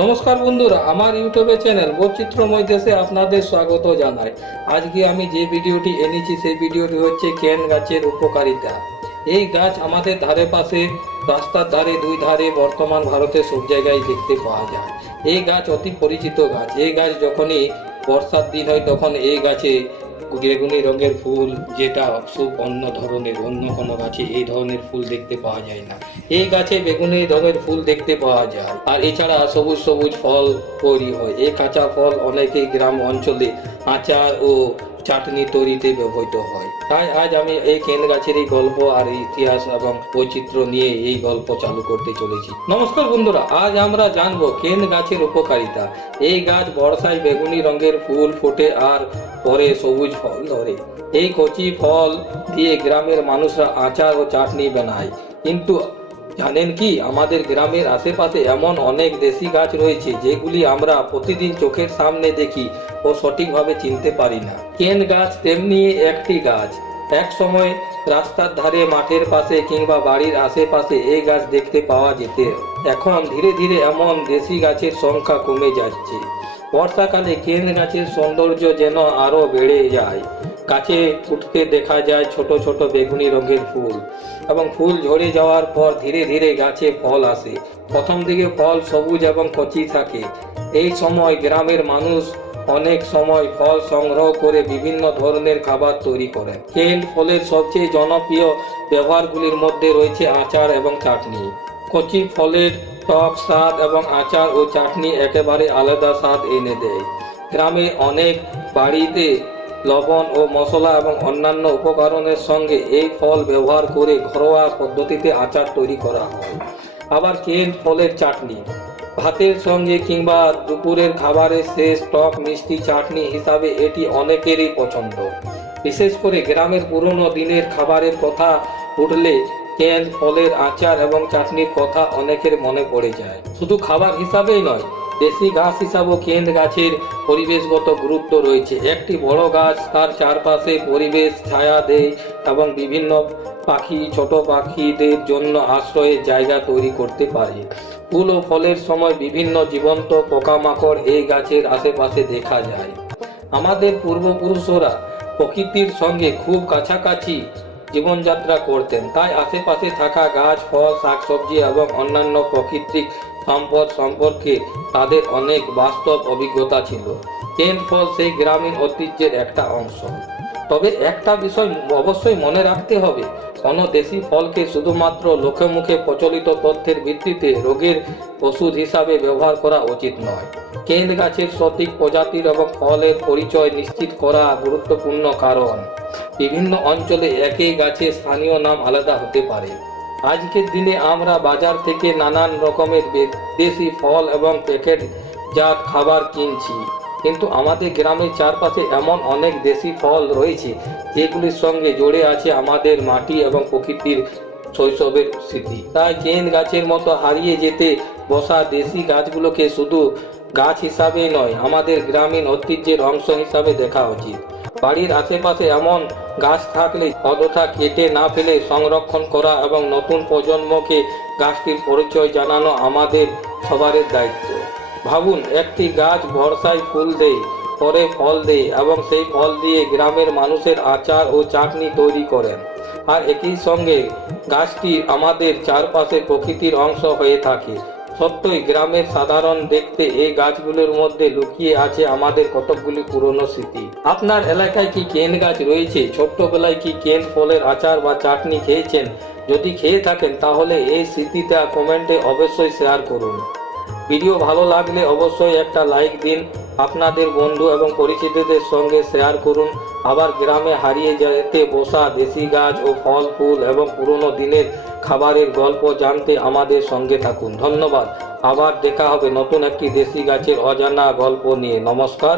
নমস্কার বন্ধুরা, আমার ইউটিউবে চ্যানেল বৈচিত্র্যময় দেশে আপনাদের স্বাগত জানাই। আজকে আমি যে ভিডিওটি এনেছি সেই ভিডিওটি হচ্ছে কেন গাছের উপকারিতা। এই গাছ আমাদের ধারে পাশে, রাস্তার ধারে, দুই ধারে বর্তমান ভারতে সব জায়গায় দেখতে পাওয়া যায়। এই গাছ অতি পরিচিত গাছ। এই গাছ যখনই বর্ষার দিন হয় তখন এই গাছে বেগুনি রঙের ফুল, যেটা খুব অন্য ধরনের, অন্য কোনো গাছে এই ধরনের ফুল দেখতে পাওয়া যায় না। এই গাছে বেগুনি রঙের ফুল দেখতে পাওয়া যায়। আর এছাড়া সবুজ সবুজ ফল তৈরি হয়। এই কাঁচা ফল অনেকে গ্রাম অঞ্চলে আচার ও চাটনি তৈরিতে ব্যবহৃত হয়। তাই আজ আমি এই কেন গাছের এই গল্প আর ইতিহাস এবং বৈচিত্র্য নিয়ে এই গল্প চালু করতে চলেছি। নমস্কার বন্ধুরা, আজ আমরা জানবো কেন গাছের উপকারিতা। এই গাছ বর্ষায় বেগুনি রঙের ফুল ফোটে আর পরে সবুজ ফল ধরে। এই কচি ফল দিয়ে গ্রামের মানুষরা আচার ও চাটনি বানায়। কিন্তু জানেন কি, আমাদের গ্রামের আশেপাশে এমন অনেক দেশি গাছ রয়েছে যেগুলি আমরা প্রতিদিন চোখের সামনে দেখি ও সঠিকভাবে চিনতে পারি না। কেন গাছ তেমনি একটি গাছ। এক সময় রাস্তার ধারে, মাঠের পাশে কিংবা বাড়ির আশেপাশে এই গাছ দেখতে পাওয়া যেত। এখন ধীরে ধীরে এমন দেশি গাছের সংখ্যা কমে যাচ্ছে। বর্ষাকালে কেন গাছের সৌন্দর্য যেন আরো বেড়ে যায়। গাছে উঠতে দেখা যায় ছোট ছোট বেগুনি রঙের ফুল, এবং ফুল ঝরে যাওয়ার পর ধীরে ধীরে গাছে ফল আসে। প্রথম দিকে ফল সবুজ এবং কচি থাকে। এই সময় গ্রামের মানুষ অনেক সময় ফল সংগ্রহ করে বিভিন্ন ধরনের খাবার তৈরি করেন। কেন ফলের সবচেয়ে জনপ্রিয় ব্যবহারগুলির মধ্যে রয়েছে আচার এবং চাটনি। কচি ফলের টক স্বাদ এবং আচার ও চাটনি একেবারে আলাদা স্বাদ এনে দেয়। গ্রামে অনেক বাড়িতে লবণ ও মশলা এবং অন্যান্য উপকরণের সঙ্গে এই ফল ব্যবহার করে ঘরোয়া পদ্ধতিতে আচার তৈরি করা হয়। আবার কেন ফলের চাটনি ভাতের সঙ্গে কিংবা দুপুরের খাবারের শেষ টক মিষ্টি চাটনি হিসাবে এটি অনেকেরই পছন্দ। বিশেষ করে গ্রামের পুরনো দিনের খাবারের কথা উঠলে কেন ফলের আচার এবং চাটনির কথা অনেকের মনে পড়ে যায়। শুধু খাবার হিসাবেই নয়, দেশি গাছ হিসাবেও কেন গাছের পরিবেশগত গুরুত্ব রয়েছে। একটি বড় গাছ তার চারপাশে পরিবেশ ছায়া দেয় এবং বিভিন্ন পাখি, ছোট পাখিদের জন্য আশ্রয়ের জায়গা তৈরি করতে পারে। ফুল ও ফলের সময় বিভিন্ন জীবন্ত পোকামাকড় এই গাছের আশেপাশে দেখা যায়। আমাদের পূর্বপুরুষরা প্রকৃতির সঙ্গে খুব কাছাকাছি জীবনযাত্রা করতেন, তাই আশেপাশে থাকা গাছ, ফল, শাকসবজি এবং অন্যান্য প্রাকৃতিক সম্পদ সম্পর্কে তাদের অনেক বাস্তব অভিজ্ঞতা ছিল। কেন ফল সেই গ্রামীণ ঐতিহ্যের একটা অংশ। তবে একটা বিষয় অবশ্যই মনে রাখতে হবে, কোনো দেশি ফলকে শুধুমাত্র লোকে মুখে প্রচলিত তথ্যের ভিত্তিতে রোগের ওষুধ হিসাবে ব্যবহার করা উচিত নয়। কেন গাছের সঠিক প্রজাতির এবং ফলের পরিচয় নিশ্চিত করা গুরুত্বপূর্ণ, কারণ বিভিন্ন অঞ্চলে একই গাছের স্থানীয় নাম আলাদা হতে পারে। আজকের দিনে আমরা বাজার থেকে নানান রকমের দেশি ফল এবং প্যাকেটজাত খাবার কিনছি, কিন্তু আমাদের গ্রামের চারপাশে এমন অনেক দেশি ফল রয়েছে যেগুলির সঙ্গে জড়ে আছে আমাদের মাটি এবং প্রকৃতির শৈশবের স্মৃতি। তাই কেন গাছের মতো হারিয়ে যেতে বসা দেশি গাছগুলোকে শুধু গাছ হিসাবেই নয়, আমাদের গ্রামীণ ঐতিহ্যের অংশ হিসাবে দেখা উচিত। বাড়ির আশেপাশে এমন গাছ থাকলে অযথা কেটে না ফেলে সংরক্ষণ করা এবং নতুন প্রজন্মকে গাছটির পরিচয় জানানো আমাদের সবার দায়িত্ব। ভাবুন, একটি গাছ বর্ষায় ফুল দেয়, পরে ফল দেয় এবং সেই ফল দিয়ে গ্রামের মানুষের আচার ও চাটনি তৈরি করেন। আর একই সঙ্গে গাছটি আমাদের চারপাশে প্রকৃতির অংশ হয়ে থাকে। সত্যই গ্রামের সাধারণ দেখতে এই গাছগুলোর মধ্যে লুকিয়ে আছে আমাদের কতকগুলি পুরনো স্মৃতি। আপনার এলাকায় কি কেন গাছ রয়েছে? ছোট্টবেলায় কি কেন ফলের আচার বা চাটনি খেয়েছেন? যদি খেয়ে থাকেন তাহলে এই স্মৃতিটা কমেন্টে অবশ্যই শেয়ার করুন। ভিডিও ভালো লাগলে অবশ্যই একটা লাইক দিন, আপনাদের বন্ধু এবং পরিচিতদের সঙ্গে শেয়ার করুন। আবার গ্রামে হারিয়ে যেতে বসা দেশি গাছ ও ফল ফুল এবং পুরনো দিনের খাবারের গল্প জানতে আমাদের সঙ্গে থাকুন। ধন্যবাদ। আবার দেখা হবে নতুন একটি দেশি গাছের অজানা গল্প নিয়ে। নমস্কার।